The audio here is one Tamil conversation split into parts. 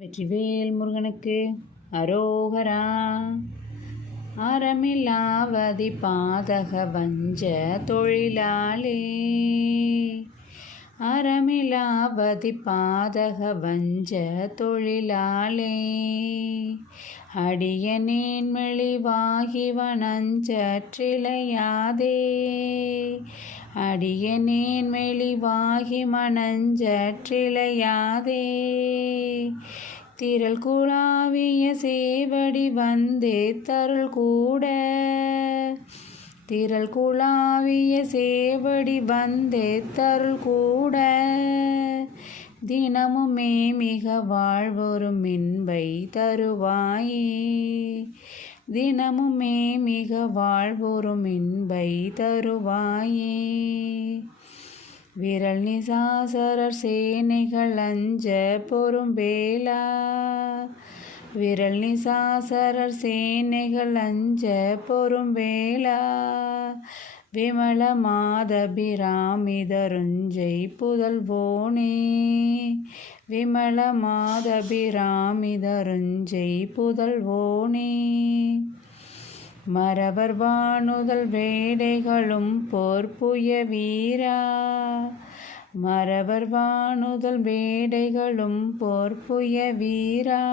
வெற்றிவேல் முருகனுக்கு அரோகரா. அறமில்லாவதி பாதக வஞ்ச தொழிலாளே, அறமில்லாவதி பாதக வஞ்ச தொழிலாளே, அடியனேன் மெளிவாகி வனஞ்சற்றிலையாதே, அடியனேன் மெளிவாகி மனஞ்சற்றிலையாதே, திரள் குழாவிய சேவடி வந்தே தருள் கூட, திரள் குழாவிய சேவடி வந்தே தருள் கூட, தினமுமே மிக வாழ்வொரும் இன்பை தருவாயே, தினமுமே மிக வாழ்வொரும் இன்பை தருவாயே, விரல் நிசாசரர் சேனைகள் அஞ்ச பொறும்பேலா, விரல் நிசாசரர் சேனைகள் அஞ்ச பொறும்பேலா, விமல மாதபிராமிதருஞ்சை புதல்வோனே, விமல மாதபிராமிதருஞ்சை புதல்வோனே, மறவர் வானுதல் வேடைகளும் போர்ப்புய வீரா, மறவர் வானுதல் வேடைகளும் போர்ப்புய வீரா,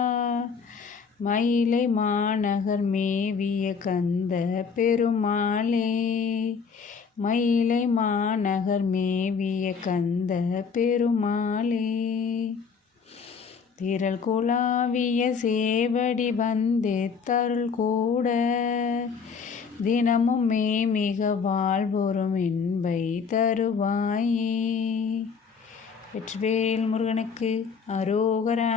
மயிலை மாநகர் மேவிய கந்த பெருமாளே, மயிலை மாநகர் மேவிய கந்த பெருமாளே, திரள் குழாவிய சேவடி வந்தே தருள் கூட, தினமுமே மிக வாழ்வொரும் இன்பை தருவாயே. வெற்றிவேல் முருகனுக்கு அரோகரா.